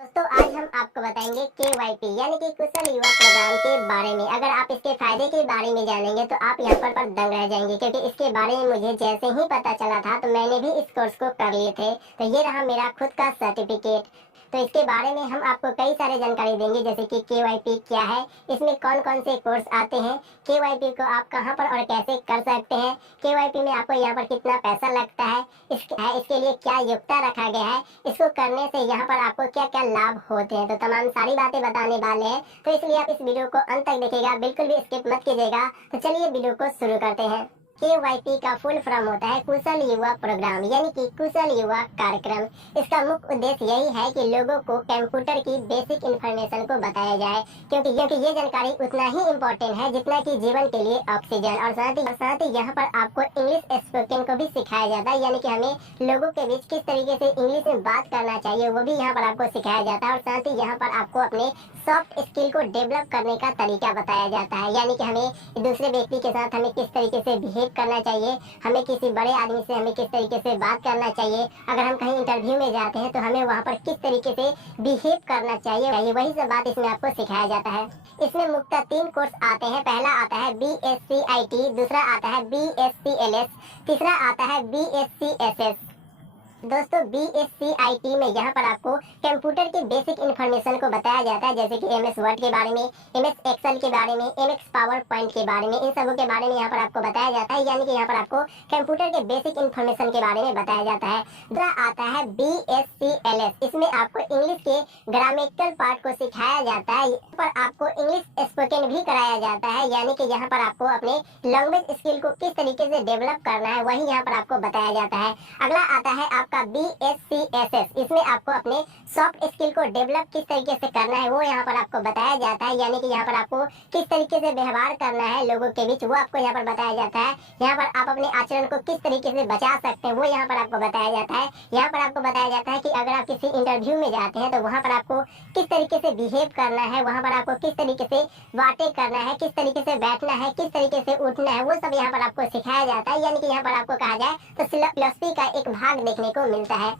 दोस्तों आज हम आपको बताएंगे KYP यानी कि कुशल युवा प्रोग्राम के बारे में। अगर आप इसके फायदे के बारे में जानेंगे तो आप यहाँ पर दंग रह जाएंगे, क्योंकि इसके बारे में मुझे जैसे ही पता चला था तो मैंने भी इस कोर्स को कर लिए थे। तो ये रहा मेरा खुद का सर्टिफिकेट। तो इसके बारे में हम आपको कई सारे जानकारी देंगे, जैसे कि KYP क्या है, इसमें कौन कौन से कोर्स आते हैं, KYP को आप कहाँ पर और कैसे कर सकते हैं, KYP में आपको यहाँ पर कितना पैसा लगता है, इसके लिए क्या योग्यता रखा गया है, इसको करने से यहाँ पर आपको क्या क्या लाभ होते हैं। तो तमाम सारी बातें बताने वाले हैं, तो इसलिए आप इस वीडियो को अंत तक देखिएगा, बिल्कुल भी स्किप मत कीजिएगा। तो चलिए वीडियो को शुरू करते हैं। KYP का फुल फॉर्म होता है कुशल युवा प्रोग्राम यानी कि कुशल युवा कार्यक्रम। इसका मुख्य उद्देश्य यही है कि लोगों को कंप्यूटर की बेसिक इंफॉर्मेशन को बताया जाए, क्योंकि ये जानकारी उतना ही इम्पोर्टेंट है जितना कि जीवन के लिए ऑक्सीजन। और साथ ही यहाँ पर आपको इंग्लिश स्पोकन को भी सिखाया जाता है, यानी कि हमें लोगों के बीच किस तरीके से इंग्लिश में बात करना चाहिए वो भी यहाँ पर आपको सिखाया जाता है। और साथ ही यहाँ पर आपको अपने सॉफ्ट स्किल को डेवलप करने का तरीका बताया जाता है, यानी कि हमें दूसरे व्यक्ति के साथ हमें किस तरीके से बिहेव करना चाहिए, हमें किसी बड़े आदमी से हमें किस तरीके से बात करना चाहिए, अगर हम कहीं इंटरव्यू में जाते हैं तो हमें वहाँ पर किस तरीके से बिहेव करना चाहिए, वही सब बात इसमें आपको सिखाया जाता है। इसमें मुख्यतः 3 कोर्स आते हैं। पहला आता है BSc IT, दूसरा आता है BSc LS, तीसरा आता है BSc SS। दोस्तों BSc IT में यहाँ पर आपको कंप्यूटर के बेसिक इन्फॉर्मेशन को बताया जाता है, जैसे कि MS वर्ड के बारे में, MS एक्सेल के बारे में, MS पावर पॉइंट के बारे में, इन सबों के बारे में यहाँ पर आपको बताया जाता है, यानी कि यहाँ पर आपको कंप्यूटर के बेसिक इन्फॉर्मेशन के बारे में बताया जाता है। दूसरा आता है BSc LS, इसमें आपको इंग्लिश के ग्रामेटिकल पार्ट को सिखाया जाता है। यहाँ पर आपको इंग्लिश स्पोकन भी कराया जाता है, यानी कि यहाँ पर आपको अपने लैंग्वेज स्किल को किस तरीके से डेवलप करना है वही यहाँ पर आपको बताया जाता है। अगला आता है आपका BSc SS, इसमें आपको अपने सॉफ्ट स्किल को डेवलप किस तरीके से करना है वो यहाँ पर आपको बताया जाता है, यानी कि यहाँ पर आपको किस तरीके से व्यवहार करना है लोगों के बीच वो आपको यहाँ पर बताया जाता है। यहाँ पर आप अपने आचरण को किस तरीके से बचा सकते हैं वो यहाँ पर आपको बताया जाता है। यहाँ पर आपको बताया जाता है कि अगर आप किसी इंटरव्यू में जाते हैं तो वहाँ पर आपको किस तरीके से बिहेव करना है, वहाँ पर आपको किस तरीके से बातें करना है, किस तरीके से बैठना है, किस तरीके से उठना है, वो सब यहाँ पर आपको सिखाया जाता है। यानी कि यहाँ पर आपको कहा जाए तो फिलॉसफी का एक भाग देखने को मिलता है।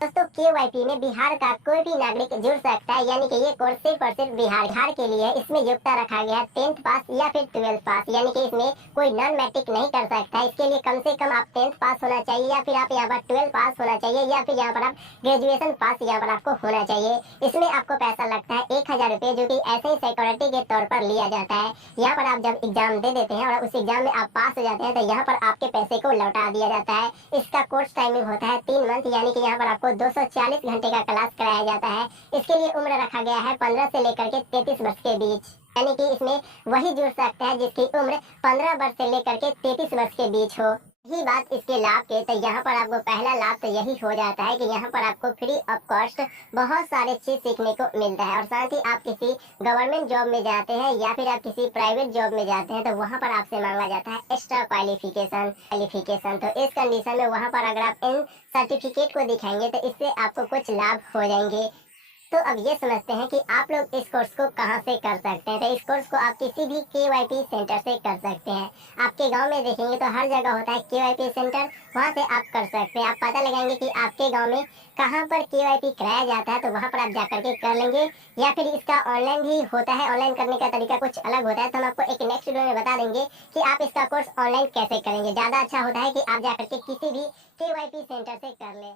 दोस्तों KYP में बिहार का कोई भी नागरिक जुड़ सकता है, यानी कि ये कोर्स सिर्फ बिहार के लिए। इसमें योग्यता रखा गया है 10th पास या फिर 12th पास, यानी कि इसमें कोई नॉन मैट्रिक नहीं कर सकता। इसके लिए कम से कम आप 10th पास होना चाहिए, या फिर आप यहाँ पर 12th पास होना चाहिए, या फिर यहाँ पर आप ग्रेजुएशन पास यहाँ पर आपको होना चाहिए। इसमें आपको पैसा लगता है 1000 रुपये, जो कि ऐसे ही सिक्योरिटी के तौर पर लिया जाता है। यहाँ पर आप जब एग्जाम दे देते हैं और उस एग्जाम में आप पास हो जाते हैं तो यहाँ पर आपके पैसे को लौटा दिया जाता है। इसका कोर्स टाइमिंग होता है 3 मंथ, यानी कि यहाँ पर आपको 240 घंटे का क्लास कराया जाता है। इसके लिए उम्र रखा गया है 15 से लेकर के 33 वर्ष के बीच, यानी कि इसमें वही जुड़ सकता है जिसकी उम्र 15 वर्ष से लेकर के 33 वर्ष के बीच हो। यही बात इसके लाभ के, तो यहाँ पर आपको पहला लाभ तो यही हो जाता है कि यहाँ पर आपको फ्री ऑफ कॉस्ट बहुत सारे चीज सीखने को मिलता है। और साथ ही आप किसी गवर्नमेंट जॉब में जाते हैं या फिर आप किसी प्राइवेट जॉब में जाते हैं तो वहाँ पर आपसे मांगा जाता है एक्स्ट्रा क्वालिफिकेशन। तो इस कंडीशन में वहाँ पर अगर आप इन सर्टिफिकेट को दिखाएंगे तो इससे आपको कुछ लाभ हो जाएंगे। तो अब ये समझते हैं कि आप लोग इस कोर्स को कहाँ से कर सकते हैं। तो इस कोर्स को आप किसी भी KYP सेंटर से कर सकते हैं। आपके गांव में देखेंगे तो हर जगह होता है KYP सेंटर, वहाँ से आप कर सकते हैं। आप पता लगाएंगे कि आपके गांव में कहाँ पर KYP कराया जाता है, तो वहाँ पर आप जाकर के कर लेंगे। या फिर इसका ऑनलाइन भी होता है, ऑनलाइन करने का तरीका कुछ अलग होता है, तो हम आपको एक नेक्स्ट वीडियो में बता देंगे कि आप इसका कोर्स ऑनलाइन कैसे करेंगे। ज़्यादा अच्छा होता है कि आप जाकर के किसी भी KYP सेंटर से कर लें।